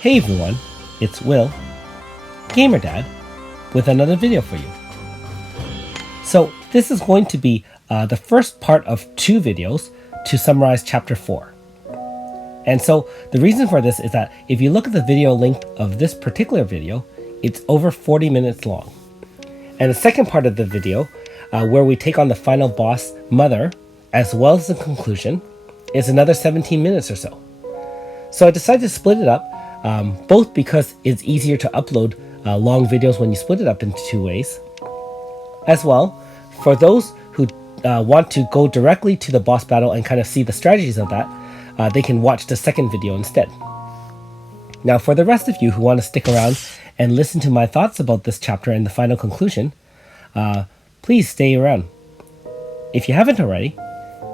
Hey everyone, it's Will, Gamer Dad, with another video for you. So this is going to be the first part of 2 videos to summarize Chapter 4. And so the reason for this is that if you look at the video length of this particular video, it's over 40 minutes long. And the second part of the video, where we take on the final boss, Mother, as well as the conclusion, is another 17 minutes or so. So I decided to split it up, both because it's easier to upload long videos when you split it up into 2 ways. As well, for those who want to go directly to the boss battle and kind of see the strategies of that, they can watch the second video instead. Now, for the rest of you who want to stick around and listen to my thoughts about this chapter and the final conclusion, please stay around. If you haven't already,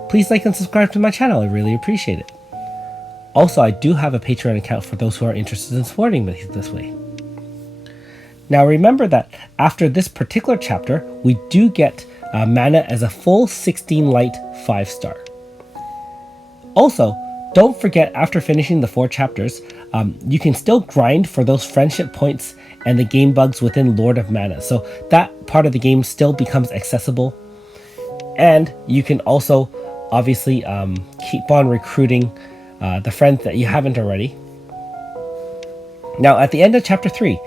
please like and subscribe to my channel. I really appreciate it. Also, I do have a Patreon account for those who are interested in supporting me this way. Now remember that after this particular chapter, we do get mana as a full 16 light 5-star. Also, don't forget, after finishing the 4 chapters, you can still grind for those friendship points and the game bugs within Lord of Mana. So that part of the game still becomes accessible. And you can also obviously keep on recruiting the friends that you haven't already. Now at the end of chapter 3,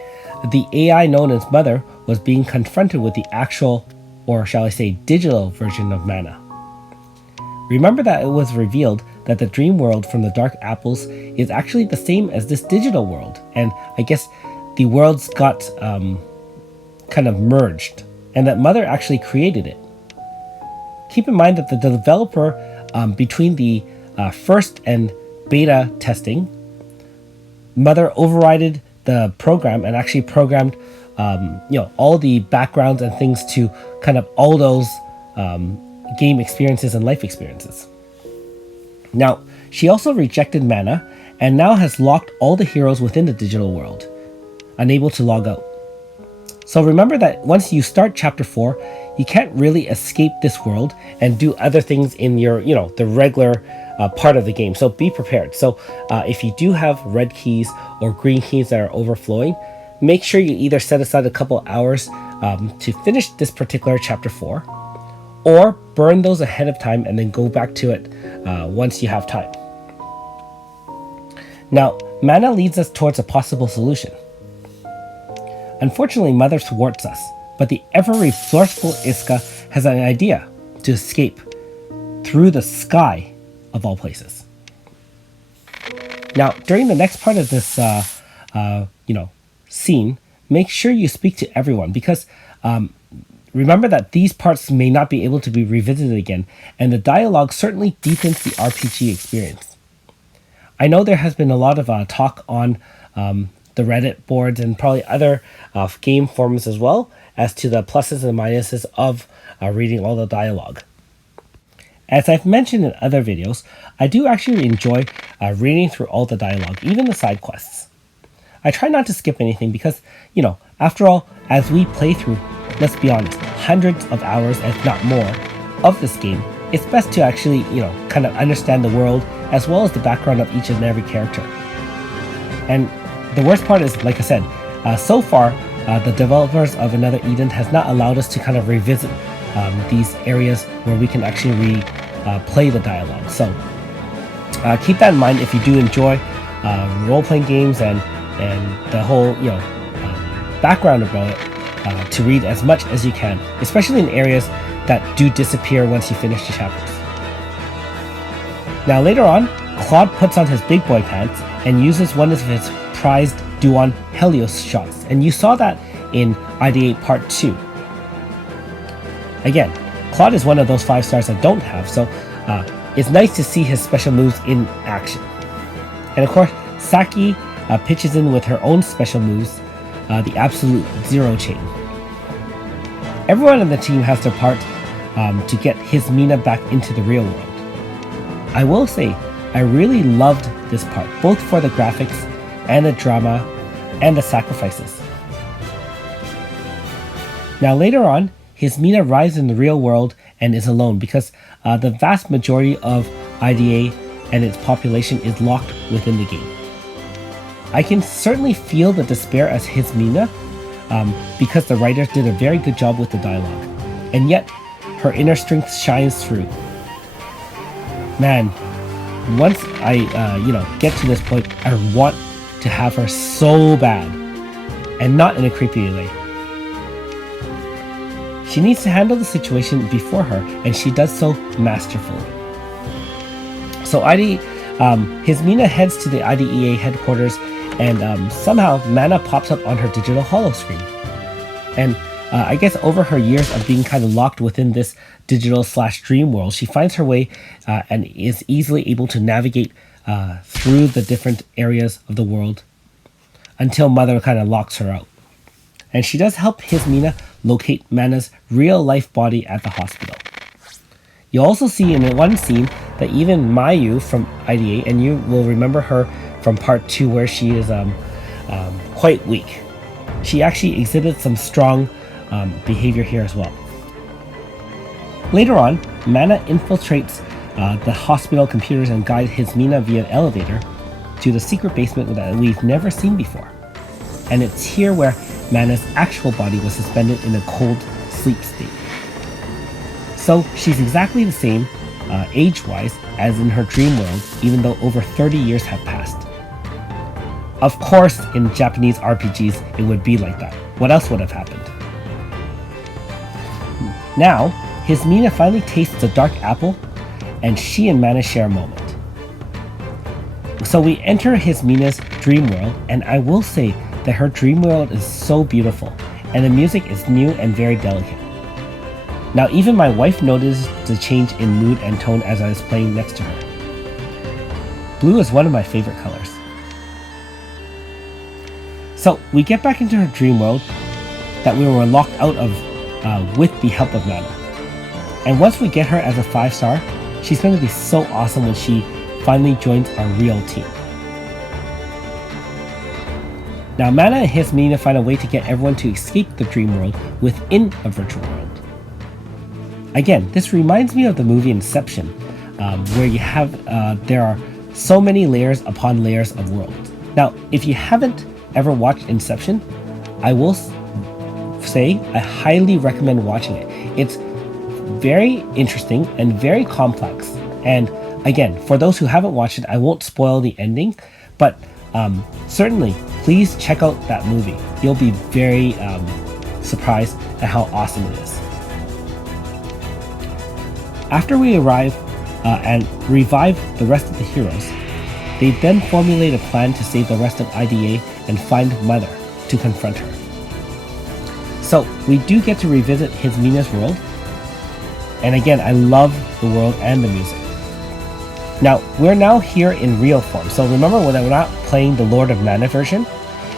the AI known as Mother was being confronted with the actual, or shall I say digital version of Mana. Remember that it was revealed that the dream world from the Dark Apples is actually the same as this digital world, and I guess the worlds got kind of merged, and that Mother actually created it. Keep in mind that the developer between the first and beta testing, Mother overrided the program and actually programmed all the backgrounds and things to kind of all those game experiences and life experiences. Now, she also rejected Mana and now has locked all the heroes within the digital world, unable to log out. So remember that once you start chapter 4, you can't really escape this world and do other things in your, the regular part of the game. So be prepared. So if you do have red keys or green keys that are overflowing, make sure you either set aside a couple hours to finish this particular chapter 4, or burn those ahead of time and then go back to it once you have time. Now, Mana leads us towards a possible solution. Unfortunately, Mother thwarts us, but the ever-resourceful Iska has an idea to escape through the sky of all places. Now, during the next part of this, scene, make sure you speak to everyone, because remember that these parts may not be able to be revisited again, and the dialogue certainly deepens the RPG experience. I know there has been a lot of talk on the Reddit boards and probably other game forums as well as to the pluses and minuses of reading all the dialogue. As I've mentioned in other videos, I do actually enjoy reading through all the dialogue, even the side quests. I try not to skip anything because, after all, as we play through, let's be honest, hundreds of hours, if not more, of this game, it's best to actually, kind of understand the world as well as the background of each and every character. And the worst part is, like I said, so far, the developers of Another Eden has not allowed us to kind of revisit these areas where we can actually play the dialogue. So keep that in mind if you do enjoy role-playing games and the whole background about it, to read as much as you can, especially in areas that do disappear once you finish the chapters. Now later on, Claude puts on his big boy pants and uses one of his prized Duan Helios shots, and you saw that in ID8 Part 2. Again, Claude is one of those 5 stars I don't have, so it's nice to see his special moves in action. And of course, Saki pitches in with her own special moves, the Absolute Zero Chain. Everyone on the team has their part to get his Mina back into the real world. I will say, I really loved this part, both for the graphics and the drama and the sacrifices. Now later on, his Mina arrives in the real world and is alone because the vast majority of IDA and its population is locked within the game. I can certainly feel the despair as Hismina, because the writers did a very good job with the dialogue. And yet, her inner strength shines through. Man, once I, get to this point, I want to have her so bad. And not in a creepy way. She needs to handle the situation before her, and she does so masterfully. So Hismina heads to the IDEA headquarters, and somehow Mana pops up on her digital holoscreen. And I guess over her years of being kind of locked within this digital/dream world, she finds her way and is easily able to navigate through the different areas of the world until Mother kind of locks her out. And she does help Hismina locate Mana's real-life body at the hospital. You'll also see in one scene that even Mayu from IDA, and you will remember her from part 2 where she is quite weak. She actually exhibits some strong behavior here as well. Later on, Mana infiltrates the hospital computers and guides Hismina via an elevator to the secret basement that we've never seen before. And it's here where Mana's actual body was suspended in a cold sleep state. So she's exactly the same, age-wise, as in her dream world, even though over 30 years have passed. Of course, in Japanese RPGs, it would be like that. What else would have happened? Now, Hismina finally tastes the dark apple, and she and Mana share a moment. So we enter Hismina's dream world, and I will say that her dream world is so beautiful, and the music is new and very delicate. Now even my wife noticed the change in mood and tone as I was playing next to her. Blue is one of my favorite colors. So we get back into her dream world that we were locked out of with the help of Mana. And once we get her as a 5-star, she's going to be so awesome when she finally joins our real team. Now Mana and Hismina find a way to get everyone to escape the dream world within a virtual world. Again, this reminds me of the movie Inception, where you have there are so many layers upon layers of worlds. Now, if you haven't ever watched Inception, I will say I highly recommend watching it. It's very interesting and very complex. And again, for those who haven't watched it, I won't spoil the ending, but certainly please check out that movie. You'll be very surprised at how awesome it is. After we arrive and revive the rest of the heroes, they then formulate a plan to save the rest of IDA and find Mother to confront her. So we do get to revisit Hismina's world, and again, I love the world and the music. Now, we're now here in real form, so remember that we're not playing the Lord of Mana version,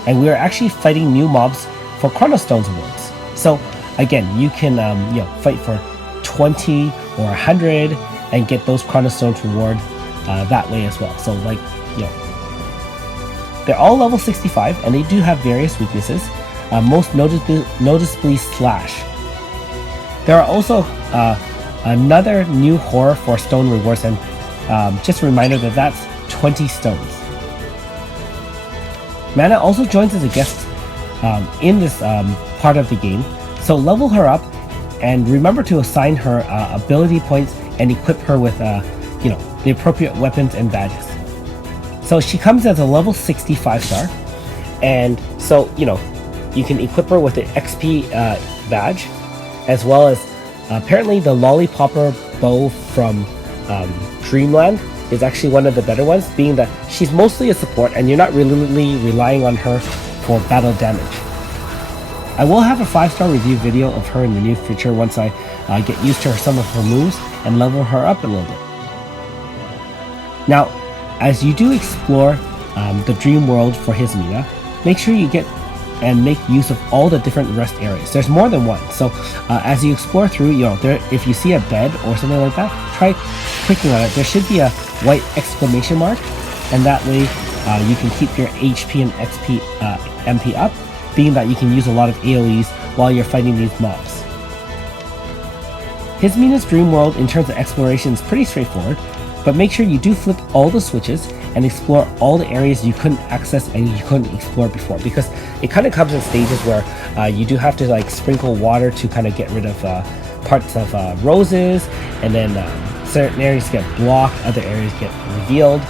and we're actually fighting new mobs for Chronostones awards. So again, you can fight for 20 or 100 and get those Chronostones reward that way as well. So they're all level 65 and they do have various weaknesses, most noticeably Slash. There are also another new horror for stone rewards, and just a reminder that that's 20 stones. Mana also joins as a guest in this part of the game, so level her up and remember to assign her ability points and equip her with the appropriate weapons and badges. So she comes as a level 65 star, and so you can equip her with the XP badge, as well as apparently the Lollipopper bow from Dreamland is actually one of the better ones, being that she's mostly a support and you're not really relying on her for battle damage. I will have a 5-star review video of her in the near future once I get used to some of her moves and level her up a little bit. Now, as you do explore the dream world for Hismina, make sure you get and make use of all the different rest areas. There's more than one, so as you explore through, if you see a bed or something like that, try clicking on it. There should be a white exclamation mark, and that way you can keep your HP and XP MP up, being that you can use a lot of AoEs while you're fighting these mobs. Hismina's dream world in terms of exploration is pretty straightforward, but make sure you do flip all the switches and explore all the areas you couldn't access and you couldn't explore before, because it kind of comes in stages where you do have to like sprinkle water to kind of get rid of parts of roses, and then certain areas get blocked, other areas get revealed.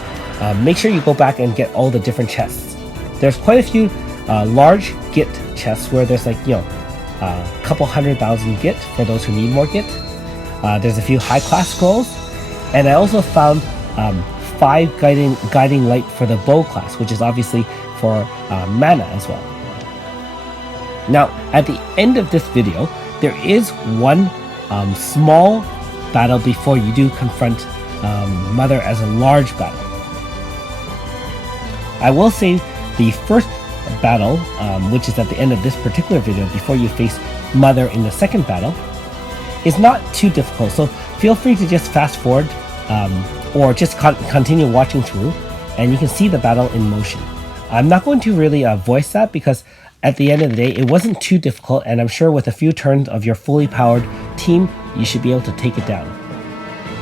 Make sure you go back and get all the different chests. There's quite a few large Git chests where there's like, you know, a couple 100,000 Git for those who need more Git. There's a few high class scrolls, and I also found 5 guiding light for the bow class, which is obviously for mana as well. Now, at the end of this video, there is one small battle before you do confront Mother as a large battle. I will say the first battle, which is at the end of this particular video, before you face Mother in the second battle, is not too difficult. So feel free to just fast forward or just continue watching through, and you can see the battle in motion. I'm not going to really voice that, because at the end of the day, it wasn't too difficult, and I'm sure with a few turns of your fully powered team, you should be able to take it down.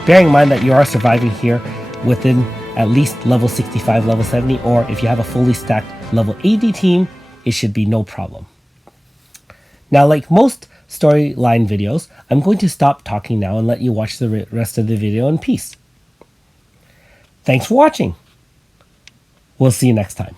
Bearing in mind that you are surviving here within at least level 65, level 70, or if you have a fully stacked level 80 team, it should be no problem. Now, like most storyline videos, I'm going to stop talking now and let you watch the rest of the video in peace. Thanks for watching. We'll see you next time.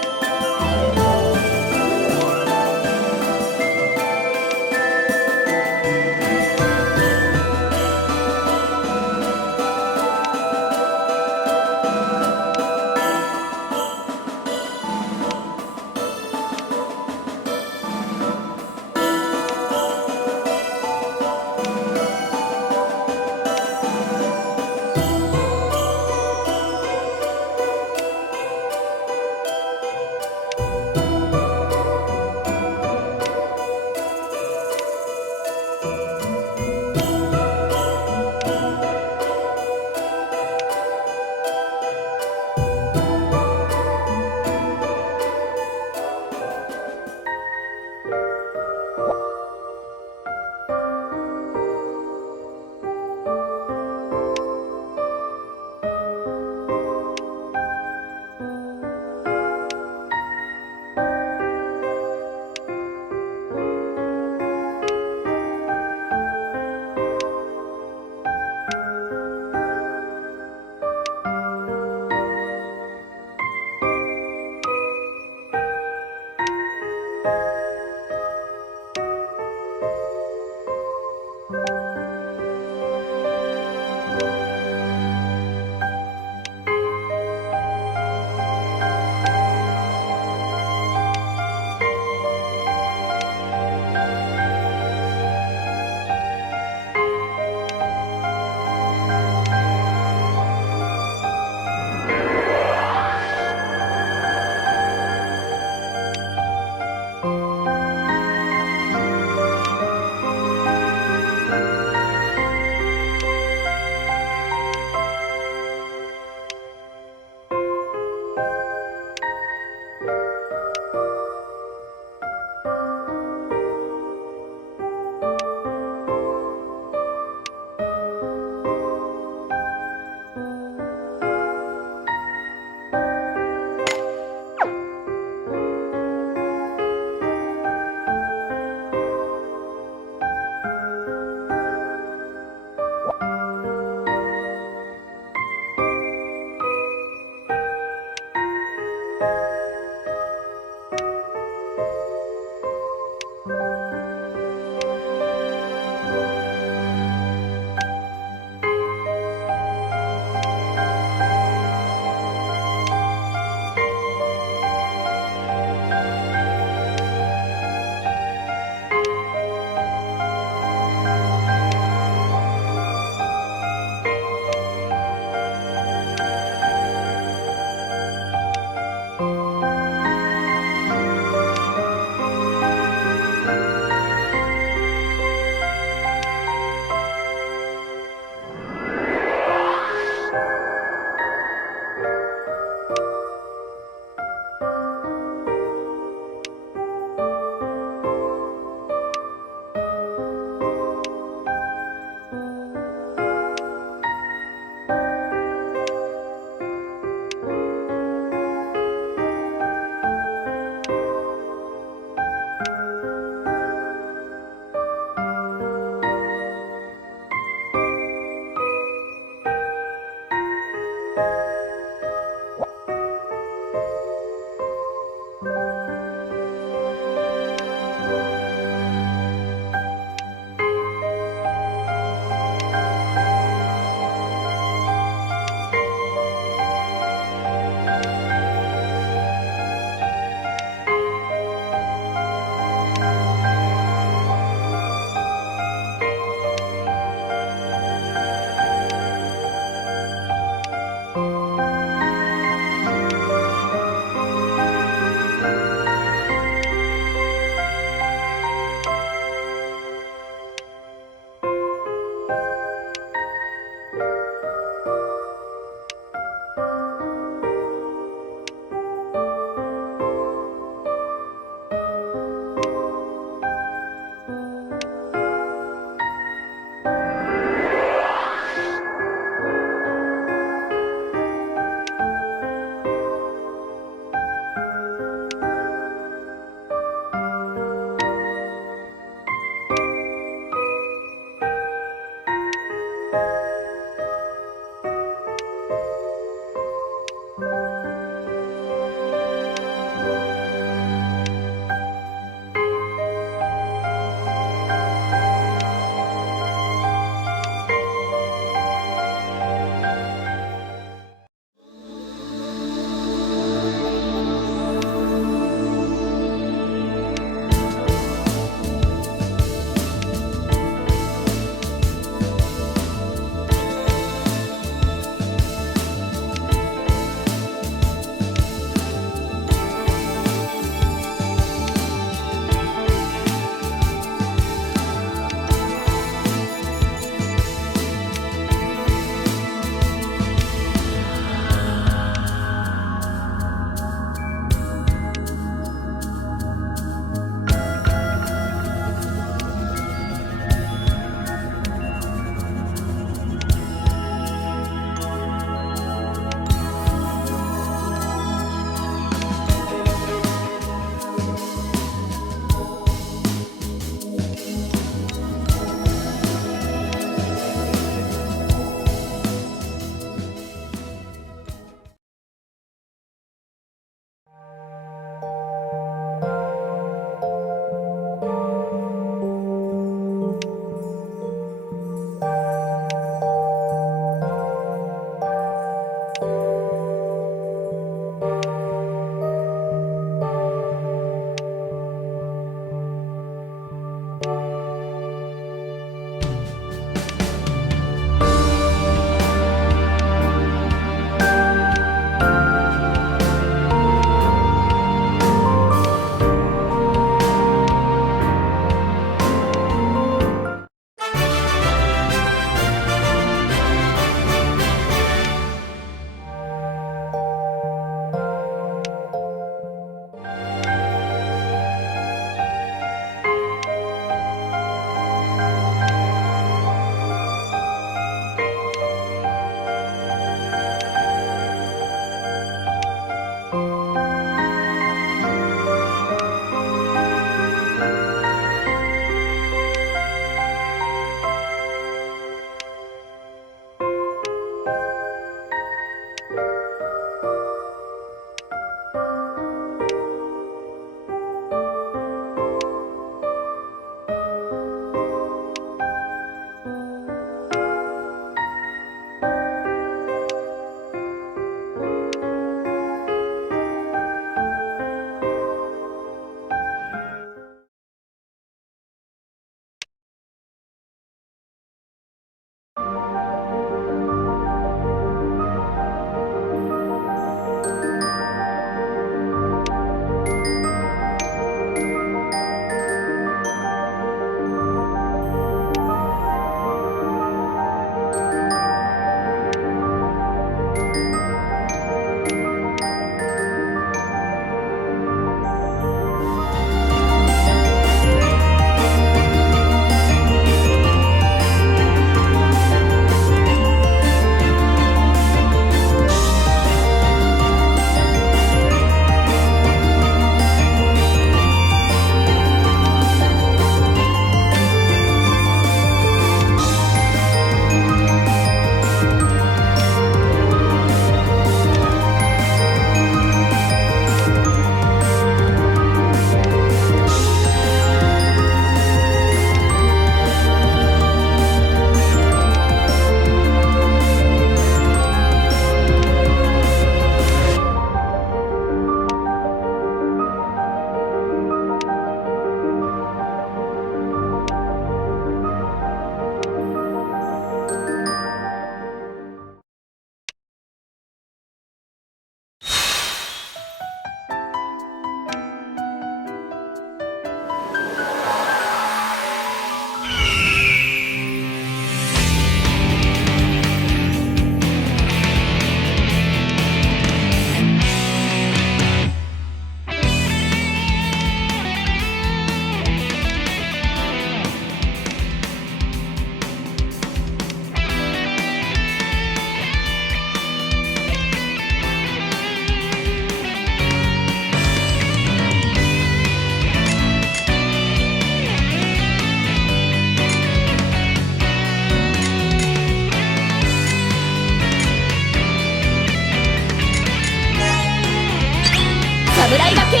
いがけん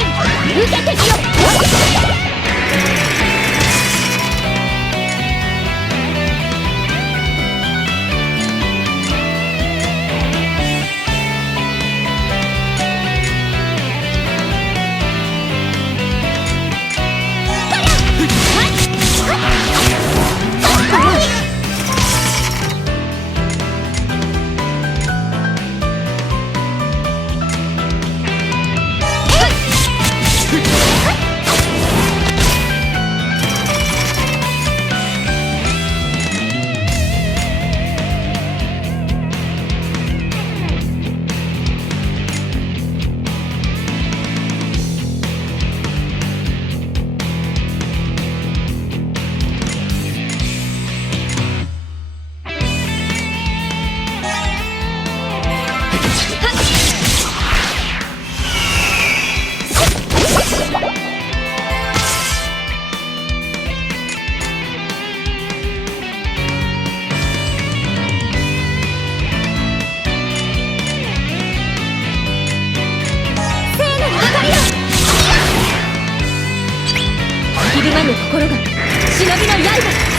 受けてみよ。ひるまぬ心が忍びの刃。